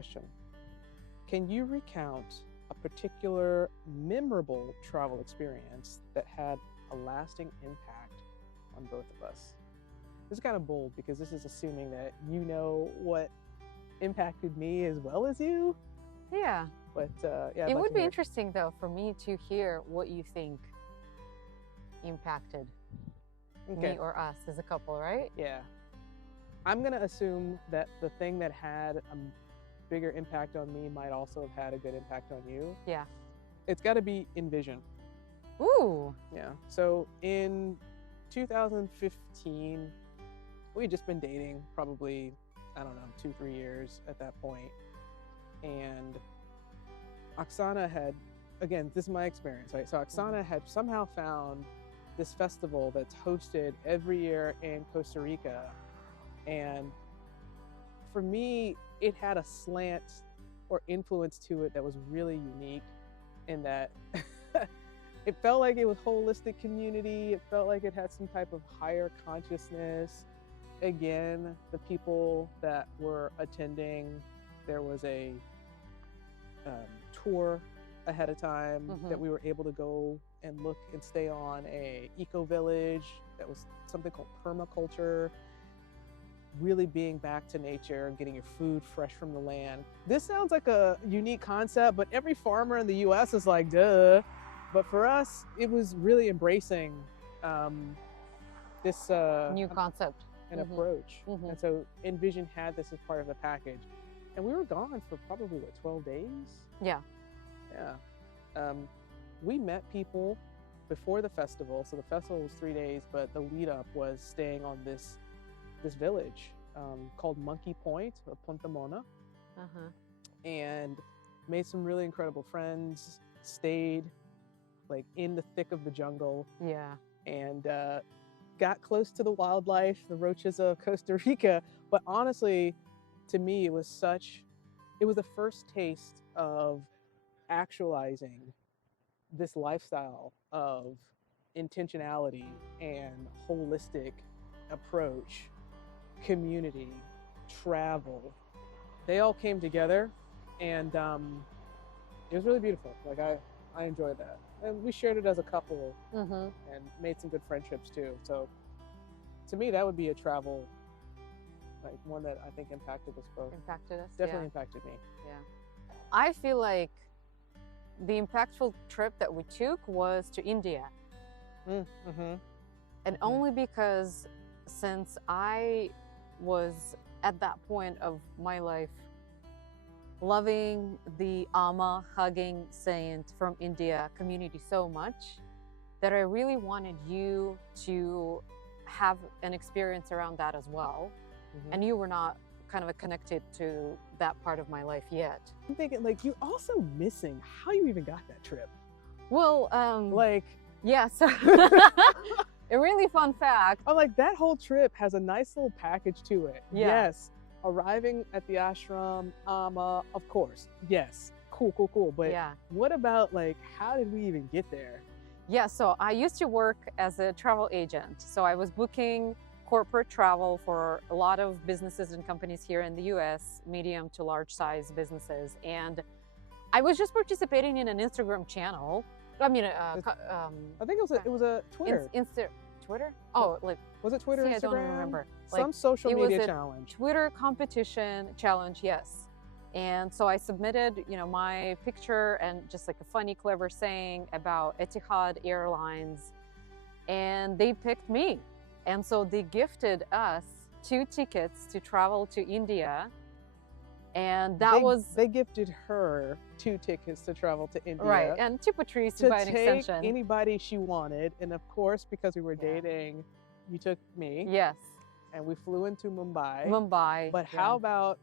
question. Can you recount a particular memorable travel experience that had a lasting impact on both of us? This is kind of bold because this is assuming that you know what impacted me as well as you. Yeah. But yeah, I'd It like would to be hear. interesting though for me to hear what you think impacted Okay. me or us as a couple, right? Yeah. I'm gonna assume that the thing that had a bigger impact on me might also have had a good impact on you. Yeah. It's got to be Envision. Ooh. Yeah. So in 2015, we had just been dating probably, I don't know, 2-3 years at that point. And Oksana had, again, this is my experience, right? So Oksana had somehow found this festival that's hosted every year in Costa Rica. And for me, it had a slant or influence to it that was really unique in that it felt like it was holistic community. It felt like it had some type of higher consciousness. Again, the people that were attending, there was a tour ahead of time that we were able to go and look and stay on a eco village that was something called permaculture, really being back to nature and getting your food fresh from the land. This sounds like a unique concept, but every farmer in the US is like, duh. But for us, it was really embracing this New concept. and approach. And so Envision had this as part of the package. And we were gone for probably, what, 12 days? Yeah. Yeah. We met people before the festival. So the festival was 3 days, but the lead up was staying on this village called Monkey Point or Punta Mona, and made some really incredible friends, stayed like in the thick of the jungle, Yeah. and got close to the wildlife, the roaches of Costa Rica. But honestly, to me, it was the first taste of actualizing this lifestyle of intentionality and holistic approach, community, travel. They all came together, and it was really beautiful. Like I enjoyed that, and we shared it as a couple and made some good friendships too. So to me, that would be a travel, like one that I think impacted us both. Impacted us. Definitely impacted me. Yeah. I feel like the impactful trip that we took was to India. And only because since I was at that point of my life loving the Amma hugging saint from India community so much that I really wanted you to have an experience around that as well. And you were not kind of connected to that part of my life yet. I'm thinking, like, you're also missing how you even got that trip. Well, Like, yeah, so a really fun fact. I'm like, that whole trip has a nice little package to it. Yeah. Yes, arriving at the ashram, Amma, of course. Yes, cool. But Yeah. what about, like, how did we even get there? Yeah, so I used to work as a travel agent. So I was booking corporate travel for a lot of businesses and companies here in the US, medium to large size businesses. And I was just participating in an Instagram channel. I mean, I think it was a Twitter. Twitter? Oh, like, Was it Twitter, see, Instagram? I don't remember. Some Like, social it was media a challenge. Twitter competition challenge, yes. And so I submitted, my picture and just like a funny, clever saying about Etihad Airlines, and they picked me. And so they gifted us 2 tickets to travel to India. And They gifted her 2 tickets to travel to India. right, and to Patrice to by an take extension. anybody she wanted. And of course, because we were dating, you took me. Yes, And we flew into Mumbai. Mumbai. But how about,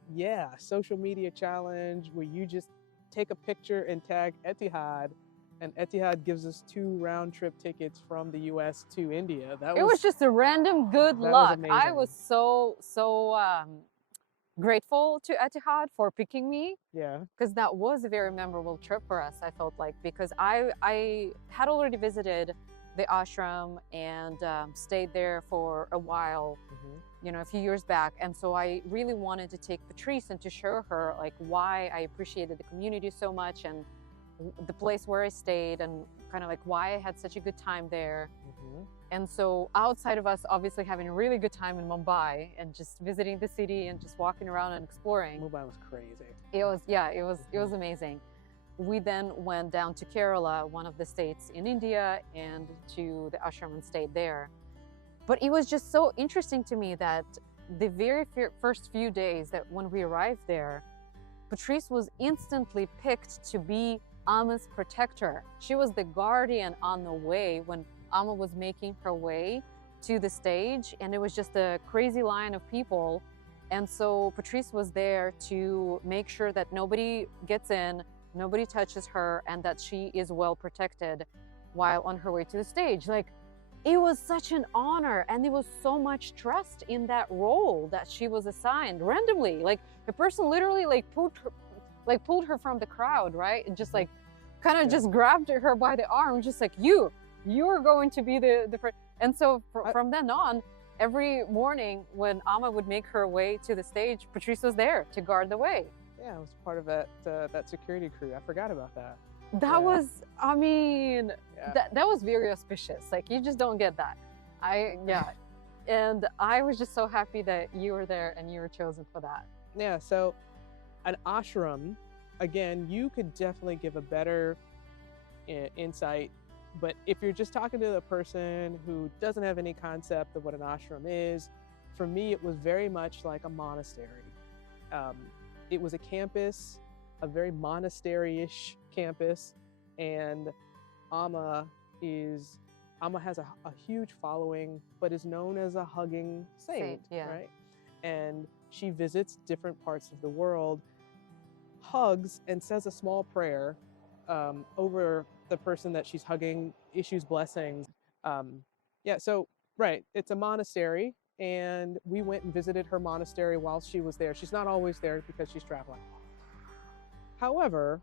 social media challenge where you just take a picture and tag Etihad, and Etihad gives us 2 round trip tickets from the US to India. It was just a random good luck. I amazing. was so grateful to Etihad for picking me, Yeah. because that was a very memorable trip for us, I felt like, because I had already visited the ashram and stayed there for a while, Hmm. a few years back. And so I really wanted to take Patrice and to show her like why I appreciated the community so much, and the place where I stayed, and kind of like why I had such a good time there. Hmm. And so outside of us obviously having a really good time in Mumbai and just visiting the city and just walking around and exploring, Mumbai was crazy. it was amazing. We then went down to Kerala, one of the states in India, and to the ashram and stayed there. But it was just so interesting to me that the very first few days that when we arrived there, Patrice was instantly picked to be Amma's protector. She was the guardian on the way when Amma was making her way to the stage, and it was just a crazy line of people. And so Patrice was there to make sure that nobody gets in, nobody touches her, and that she is well protected while on her way to the stage. Like, it was such an honor, and there was so much trust in that role that she was assigned randomly. Like, the person literally pulled her from the crowd, right? And just like kind of just grabbed her by the arm, just like, you're going to be the first. And so from then on, every morning when Amma would make her way to the stage, Patrice was there to guard the way. Yeah, I was part of that security crew. I forgot about that. That was, I mean, Yeah. that was very auspicious. Like, you just don't get that. And I was just so happy that you were there and you were chosen for that. Yeah, so an ashram, again, you could definitely give a better insight. But if you're just talking to the person who doesn't have any concept of what an ashram is, for me, it was very much like a monastery. It was a campus, a very monastery-ish campus, and Amma has a huge following, but is known as a hugging saint, yeah. right? And she visits different parts of the world, hugs and says a small prayer over the person that she's hugging, issues blessings. So right, it's a monastery, and we went and visited her monastery while she was there. She's not always there because she's traveling. However,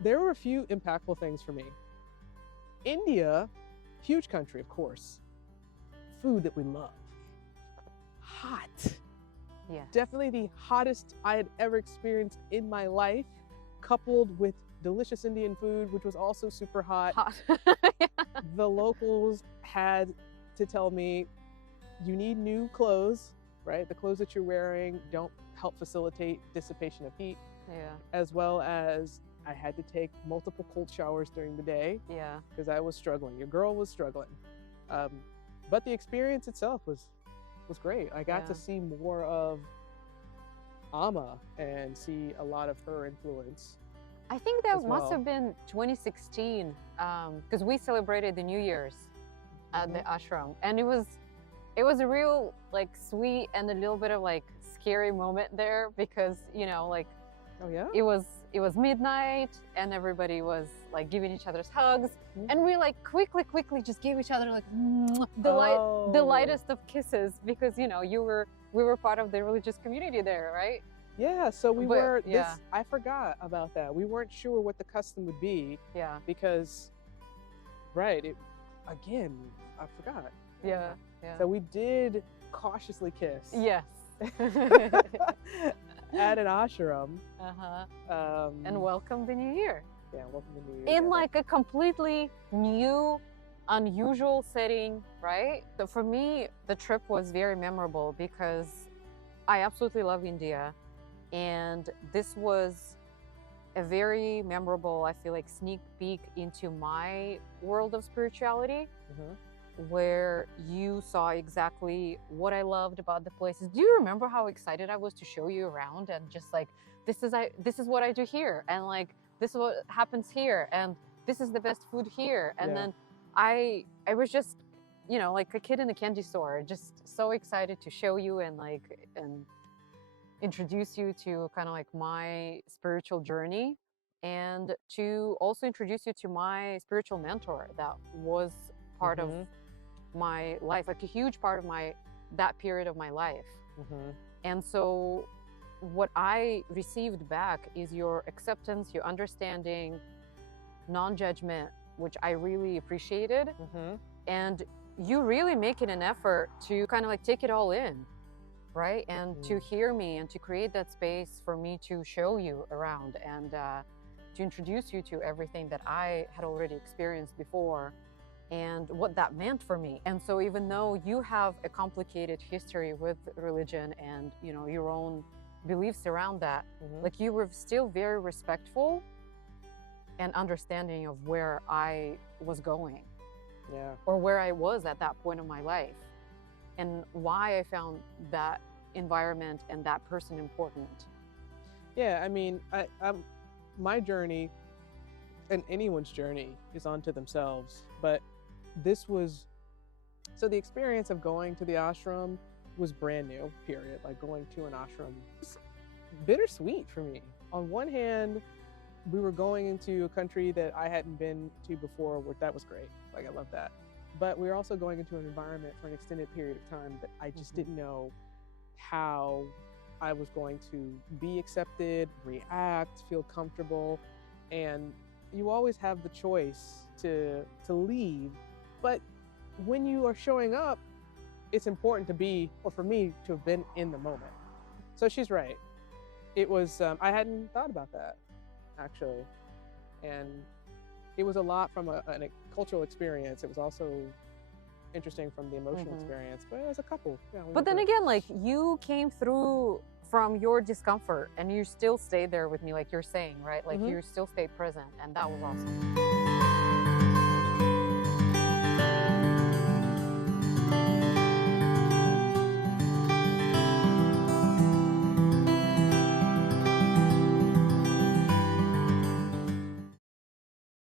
there were a few impactful things for me. India, huge country, of course. Food that we love. Hot. Yeah. Definitely the hottest I had ever experienced in my life, coupled with delicious Indian food, which was also super hot. Yeah. The locals had to tell me, you need new clothes, right? The clothes that you're wearing don't help facilitate dissipation of heat, Yeah. as well as I had to take multiple cold showers during the day Yeah. because I was struggling. Your girl was struggling. But the experience itself was great. I got to see more of Amma and see a lot of her influence. I think that as must well. have been 2016, because we celebrated the New Year's at the ashram, and it was a real like sweet and a little bit of like scary moment there, because like Oh yeah? it was midnight and everybody was like giving each other's hugs, Mhm. and we like quickly the light Oh. the lightest of kisses, because we were part of the religious community there, right? Yeah, so we But, were yeah. I forgot about that. We weren't sure what the custom would be Yeah. because I forgot. Yeah. So we did cautiously kiss. Yes. At an ashram. Uh-huh. And welcome the new year yeah, welcome to New Year. in like a completely new, unusual setting, right? So for me, the trip was very memorable because I absolutely love India, and this was a very memorable, I feel like, sneak peek into my world of spirituality, Mhm. where you saw exactly what I loved about the places. Do you remember how excited I was to show you around and just like, this is what I do here, and like this is what happens here, and this is the best food here, and Yeah. then I was just like a kid in a candy store, just so excited to show you and introduce you to kind of like my spiritual journey, and to also introduce you to my spiritual mentor that was part of Mhm. my life, like a huge part of that period of my life. Mhm. And so what I received back is your acceptance, your understanding, non-judgment, which I really appreciated. Mm-hmm. And you really making an effort to kind of like take it all in, right? And to hear me and to create that space for me to show you around and to introduce you to everything that I had already experienced before and what that meant for me. And so even though you have a complicated history with religion and, you know, your own beliefs around that, Mm-hmm. like you were still very respectful and understanding of where I was going Yeah. or where I was at that point of my life and why I found that environment and that person important. Yeah. I mean, my journey and anyone's journey is onto themselves, but this was so the experience of going to the ashram was brand new, period. Like going to an ashram was bittersweet for me. On one hand, we were going into a country that I hadn't been to before, where that was great. Like I love that. But we were also going into an environment for an extended period of time that I just didn't know how I was going to be accepted, react, feel comfortable. And you always have the choice to leave. But when you are showing up, it's important to be, or for me to have been in the moment. So she's right. It was, I hadn't thought about that actually. And it was a lot from a cultural experience. It was also interesting from the emotional experience, but as a couple. Yeah, we But went then through it. again, like you came through from your discomfort and you still stayed there with me, like you're saying, right? Like Mhm. you still stayed present, and that was awesome.